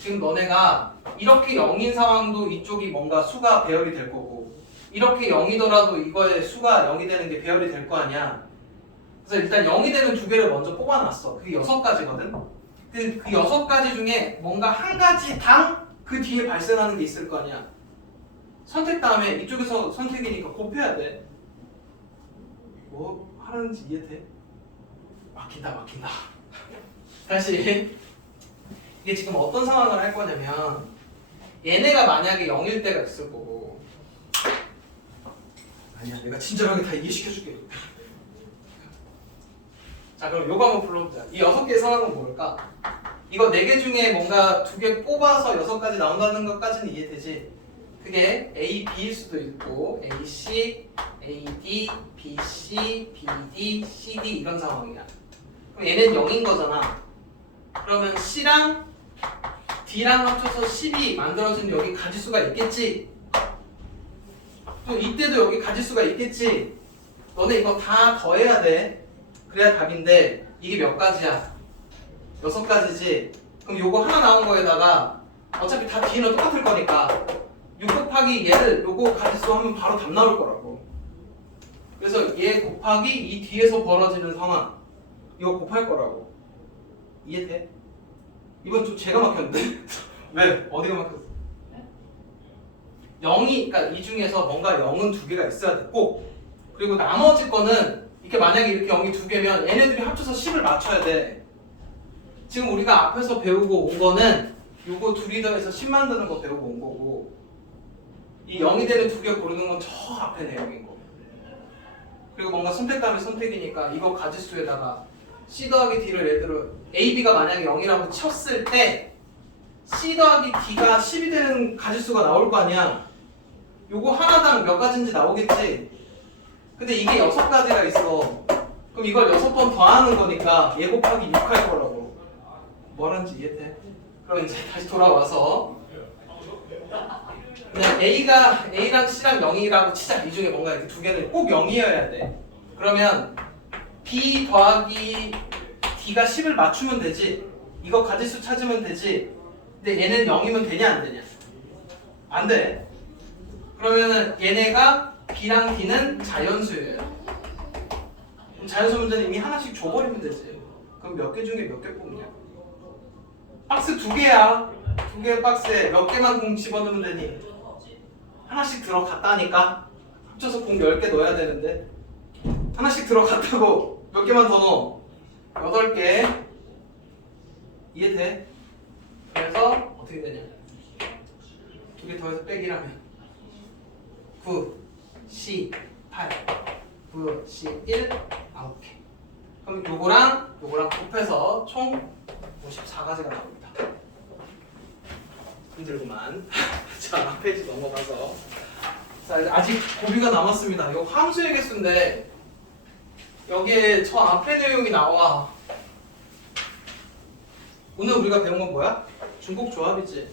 지금 너네가 이렇게 0인 상황도 이쪽이 뭔가 수가 배열이 될 거고 이렇게 0이더라도 이거에 수가 0이 되는 게 배열이 될 거 아니야. 그래서 일단 0이 되는 2개를 먼저 뽑아놨어. 그게 6가지거든. 그 6가지 중에 뭔가 한 가지당 그 뒤에 발생하는 게 있을 거 아니야. 선택 다음에 이쪽에서 선택이니까 곱해야 돼. 뭐 하는지 이해돼? 막힌다. 다시 이게 지금 어떤 상황을 할 거냐면 얘네가 만약에 0일 때가 있을 거고 아니야 내가 친절하게 다 이해시켜줄게. 자 그럼 요거 한번 불러보자. 이 6개의 상황은 뭘까? 이거 4개 중에 뭔가 2개 뽑아서 6가지 나온다는 것까지는 이해되지? 그게 A, B일 수도 있고 A, C, A, D, B, C, B, D, C, D 이런 상황이야. 그럼 얘는 0인 거잖아. 그러면 C랑 D랑 합쳐서 10이 만들어지는 여기 가지수가 있겠지? 또 이때도 여기 가지수가 있겠지? 너네 이거 다 더해야 돼. 그래야 답인데 이게 몇 가지야? 6가지지? 그럼 요거 하나 나온 거에다가 어차피 다 뒤는 똑같을 거니까 6 곱하기 얘를 요거 가지수 하면 바로 답 나올 거라고. 그래서 얘 곱하기 이 뒤에서 벌어지는 상황 이거 곱할 거라고. 이해돼? 이건 좀 제가 막혔는데? 왜? 어디가 막혔어? 0이 그러니까 이 중에서 뭔가 0은 2개가 있어야 돼 꼭. 그리고 나머지 거는 이렇게 만약에 이렇게 0이 2개면 얘네들이 합쳐서 10을 맞춰야 돼. 지금 우리가 앞에서 배우고 온 거는 요거 둘이 더해서 10 만드는 거 배우고 온 거고 이 0이 되는 2개 고르는 건 저 앞에 내용인 거. 그리고 뭔가 선택하면 선택이니까 이거 가지수에다가 C 더하기 D를 예를 들어 A, B가 만약에 0이라고 쳤을 때 C 더하기 D가 10이 되는 가지수가 나올 거 아니야. 요거 하나당 몇 가지인지 나오겠지. 근데 이게 6가지가 있어. 그럼 이걸 6번 더하는 거니까 얘 곱하기 6 할 거라고. 뭐라는지 이해돼? 그럼 이제 다시 돌아와서 그냥 A랑 C랑 0이라고 치자. 이 중에 뭔가 이렇게 2개는 꼭 0이어야 돼. 그러면 B 더하기 D가 10을 맞추면 되지. 이거 가지수 찾으면 되지. 근데 얘는 0이면 되냐 안 되냐? 안 돼. 그러면은 얘네가 B랑 D는 자연수예요. 그럼 자연수 문제는 이미 하나씩 줘버리면 되지. 그럼 몇 개 중에 몇 개 뽑냐? 박스 2개야. 2개 박스에 몇 개만 공 집어넣으면 되니? 하나씩 들어갔다니까? 합쳐서 공 10개 넣어야 되는데 하나씩 들어갔다고 몇 개만 더 넣어? 8개. 이해돼? 그래서 어떻게 되냐? 2개 더해서 빼기라면 9, 10, 8, 9, 10, 1, 9개. 그럼 요거랑 곱해서 총 54가지가 나옵니다. 힘들구만. 자, 페이지 넘어가서. 자, 아직 고비가 남았습니다. 이거 함수의 개수인데 여기에 저 앞에 내용이 나와. 오늘 우리가 배운 건 뭐야? 중복 조합이지.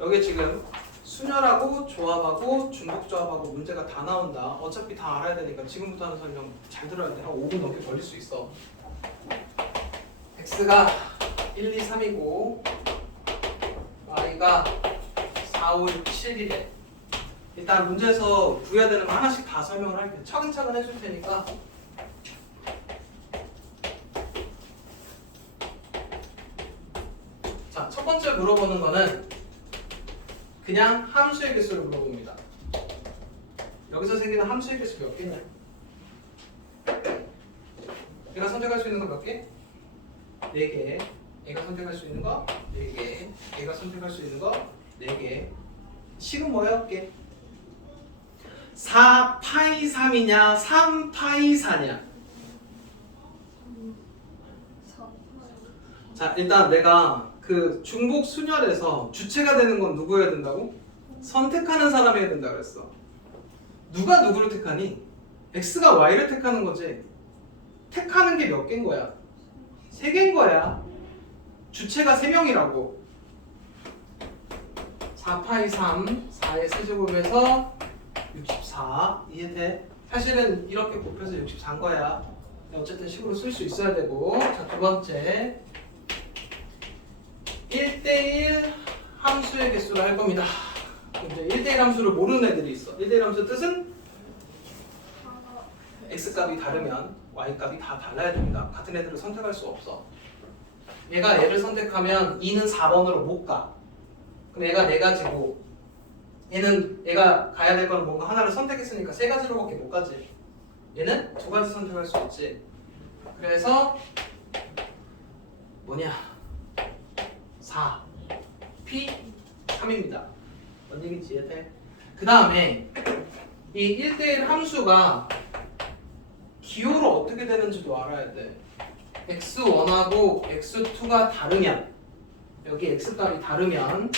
여기 지금 순열하고 조합하고 중복 조합하고 문제가 다 나온다. 어차피 다 알아야 되니까 지금부터 하는 설명 잘 들어야 돼. 한 5분 넘게 걸릴 수 있어. x가 1, 2, 3이고 y가 4, 5, 6, 7이래. 일단 문제에서 구해야 되는 거 하나씩 다 설명을 할게. 차근차근 해줄 테니까. 자, 첫 번째 물어보는 거는 그냥 함수의 개수를 물어봅니다. 여기서 생기는 함수의 개수 몇 개냐? 얘가 선택할 수 있는 거 몇 개? 4개. 얘가 선택할 수 있는 거 4개. 얘가 선택할 수 있는 거 4개. 식은 뭐야? 할게. 4파이 3이냐? 3파이 4냐? 자, 일단 내가 그 중복 순열에서 주체가 되는 건 누구여야 된다고? 선택하는 사람이어야 된다 그랬어. 누가 누구를 택하니? X가 Y를 택하는 거지. 택하는 게 몇 개인 거야? 3개인 거야. 주체가 3명이라고. 4파이 3, 4의 세제곱에서 64. 이해돼? 사실은 이렇게 곱해서 64인 거야. 어쨌든 식으로 쓸 수 있어야 되고. 자, 두 번째 1대1 함수의 개수를 할 겁니다. 이제 1대1 함수를 모르는 애들이 있어. 1대1 함수의 뜻은 x값이 다르면 y값이 다 달라야 됩니다. 같은 애들을 선택할 수 없어. 얘가 얘를 선택하면 2는 4번으로 못 가. 그럼 얘가 4가지고 얘는 얘가 가야 될 거는 뭔가 하나를 선택했으니까 3가지로밖에 못 가지. 얘는 2가지 선택할 수 있지. 그래서 뭐냐? 4 P 3입니다. 뭔 얘기인지 이해돼? 그 다음에 이 1대1 함수가 기호로 어떻게 되는지도 알아야 돼. x1하고 x2가 다르면, 여기 x값이 다르면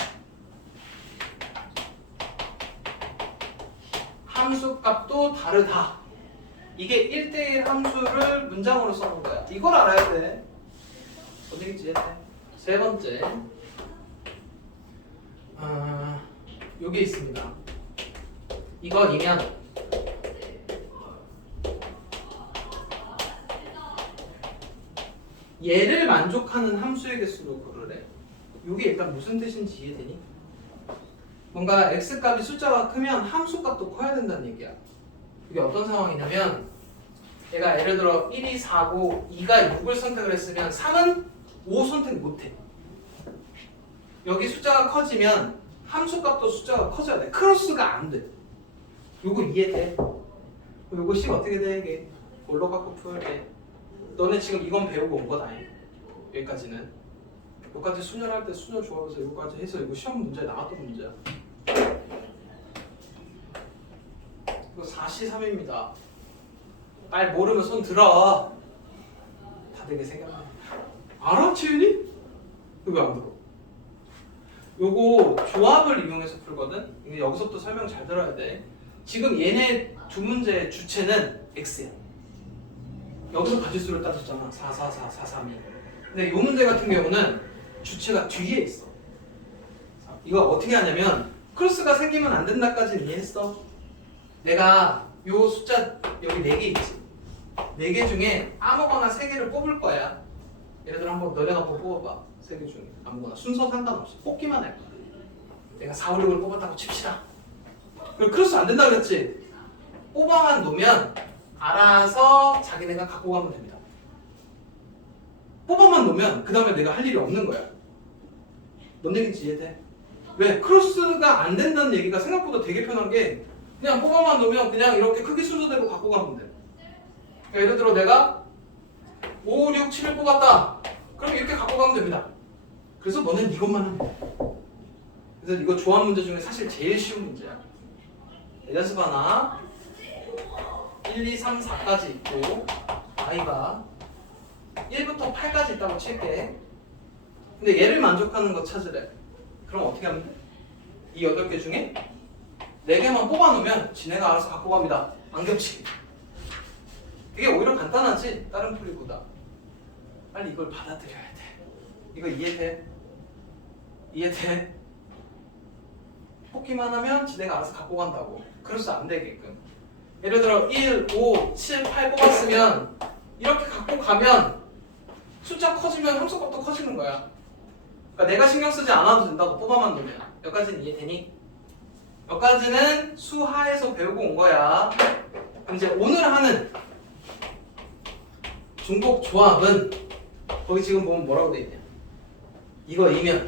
함수값도 다르다. 이게 1대1 함수를 문장으로 써놓은 거야. 이걸 알아야 돼. 어디 있지? 세 번째, 여기 있습니다. 이건이면 얘를 만족하는 함수의 개수로 고르래. 이게 일단 무슨 뜻인지 이해되니? 뭔가 x값이 숫자가 크면 함수값도 커야 된다는 얘기야. 이게 어떤 상황이냐면 얘가 예를 들어 1이 4고 2가 6을 선택을 했으면 3은 5 선택 못해. 여기 숫자가 커지면 함수값도 숫자가 커져야 돼. 크로스가 안 돼. 요거 이해돼? 요거 식 어떻게 돼? 이게 뭘로 갖고 풀게? 너네 지금 이건 배우고 온 거다. 여기까지는. 여기까지 순열할 때 순열 조합에서 여기까지 해서 이거 시험 문제에 나왔던 문제야. 이거 4시 3입니다. 날 모르면 손 들어. 다 되게 생겼네. 알아, 채윤이? 왜 안 들어? 요거 조합을 이용해서 풀거든? 근데 여기서부터 설명 잘 들어야 돼. 지금 얘네 두 문제의 주체는 x야. 여기서 가지수를 따졌잖아. 4, 4, 4, 4, 3, 2. 근데 이 문제 같은 경우는 주체가 뒤에 있어. 이거 어떻게 하냐면 크로스가 생기면 안 된다까지는 이해했어. 내가 요 숫자 여기 4개 있지. 4개 중에 아무거나 3개를 뽑을 거야. 예를 들어 한번 너네가 한번 뽑아봐. 3개 중에 아무거나 순서 상관없이 뽑기만 할 거야. 내가 4, 5, 6을 뽑았다고 칩시다. 그리고 크로스 안 된다 그랬지? 뽑아만 놓으면 알아서 자기네가 갖고 가면 됩니다. 뽑아만 놓으면 그 다음에 내가 할 일이 없는 거야. 뭔 얘기인지 이해돼? 왜? 크로스가 안 된다는 얘기가 생각보다 되게 편한 게 그냥 뽑아만 놓으면 그냥 이렇게 크기 순서대로 갖고 가면 돼. 그러니까 예를 들어 내가 5, 6, 7을 뽑았다. 그럼 이렇게 갖고 가면 됩니다. 그래서 너는 이것만 하면 돼. 그래서 이거 조합 문제 중에 사실 제일 쉬운 문제야. 연습 하나 1, 2, 3, 4까지 있고 i가 1부터 8까지 있다고 칠게. 근데 얘를 만족하는 거 찾으래. 그럼 어떻게 하면 돼? 이 8개 중에 4개만 뽑아놓으면 지네가 알아서 갖고 갑니다. 안 겹치게. 이게 오히려 간단하지? 다른 풀이보다. 빨리 이걸 받아들여야 돼. 이거 이해돼? 이해돼? 뽑기만 하면 지네가 알아서 갖고 간다고. 그래서 안 되게끔. 예를 들어 1, 5, 7, 8 뽑았으면 이렇게 갖고 가면 숫자 커지면 함수값도 커지는 거야. 그러니까 내가 신경 쓰지 않아도 된다고 뽑아만 놓으면. 여기까지는 이해되니? 여기까지는 수하에서 배우고 온 거야. 그럼 이제 오늘 하는 중복 조합은 거기 지금 보면 뭐라고 돼 있냐? 이거이면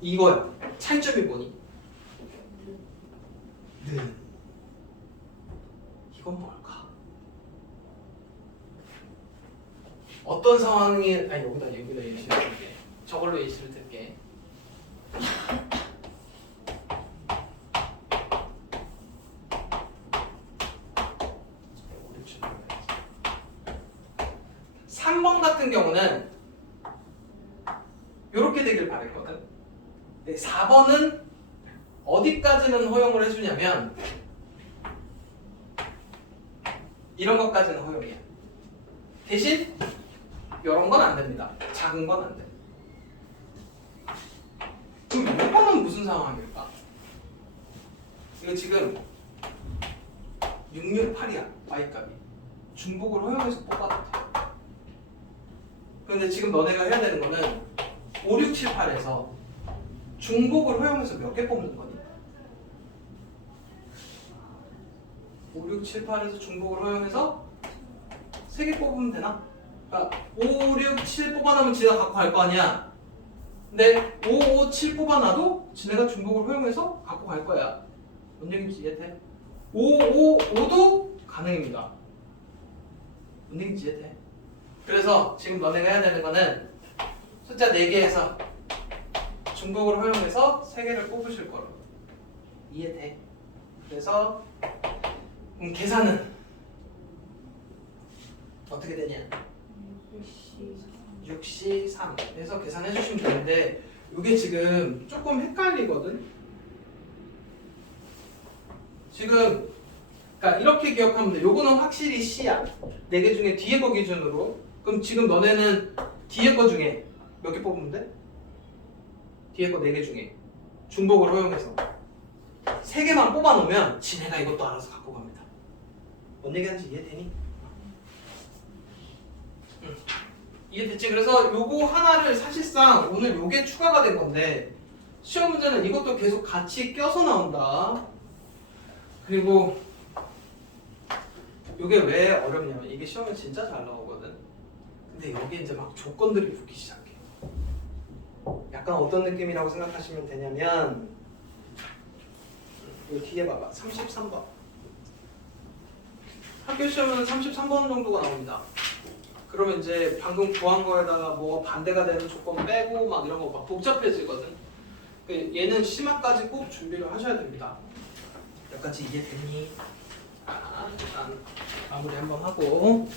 이거야. 차이점이 뭐니? 는 이건 뭘까? 어떤 상황이 아니 여기다 예시를 들게. 저걸로 예시를 들게. 삼 번 같은 경우는 이렇게 되길 바랬거든. 4번은 어디까지는 허용을 해주냐면 이런 것까지는 허용이야. 대신 이런 건 안 됩니다. 작은 건 안 돼. 그럼 이거는 무슨 상황일까? 이거 지금 668이야. y값이. 중복을 허용해서 뽑아도 돼. 그런데 지금 너네가 해야 되는 거는 5, 6, 7, 8에서 중복을 허용해서 몇 개 뽑는 거니? 5, 6, 7, 8에서 중복을 허용해서 3개 뽑으면 되나? 그러니까 5, 6, 7 뽑아놓으면 지가 갖고 갈 거 아니야? 근데 5, 5, 7 뽑아놔도 지네가 중복을 허용해서 갖고 갈 거야. 뭔 얘기인지 이해돼? 5, 5, 5도 가능입니다. 뭔 얘기인지 이해돼? 그래서 지금 너네가 해야 되는 거는 숫자 4개에서 중복을 허용해서 3개를 뽑으실 거라고. 이해돼? 그래서 계산은 어떻게 되냐? 6C 3 해서 계산해 주시면 되는데 이게 지금 조금 헷갈리거든? 지금 그러니까 이렇게 기억하면 돼. 요거는 확실히 C야. 4개 중에 뒤에 거 기준으로. 그럼 지금 너네는 뒤에 거 중에 몇 개 뽑으면 돼? 뒤에 거 4개 중에 중복을 허용해서 3개만 뽑아놓으면 지네가 이것도 알아서 갖고 갑니다. 뭔 얘기하는지 이해되니? 응. 이해됐지? 그래서 요거 하나를 사실상 오늘 요게 추가가 된 건데 시험 문제는 이것도 계속 같이 껴서 나온다. 그리고 요게 왜 어렵냐면 이게 시험에 진짜 잘 나오거든. 근데 여기에 이제 막 조건들이 붙기 시작해. 약간 어떤 느낌이라고 생각하시면 되냐면 여기 뒤에 봐봐. 33번. 학교 시험은 33번 정도가 나옵니다. 그러면 이제 방금 구한 거에다가 뭐 반대가 되는 조건 빼고 막 이런 거 막 복잡해지거든. 얘는 심화까지 꼭 준비를 하셔야 됩니다. 여기까지 이해되니? 일단 마무리 한번 하고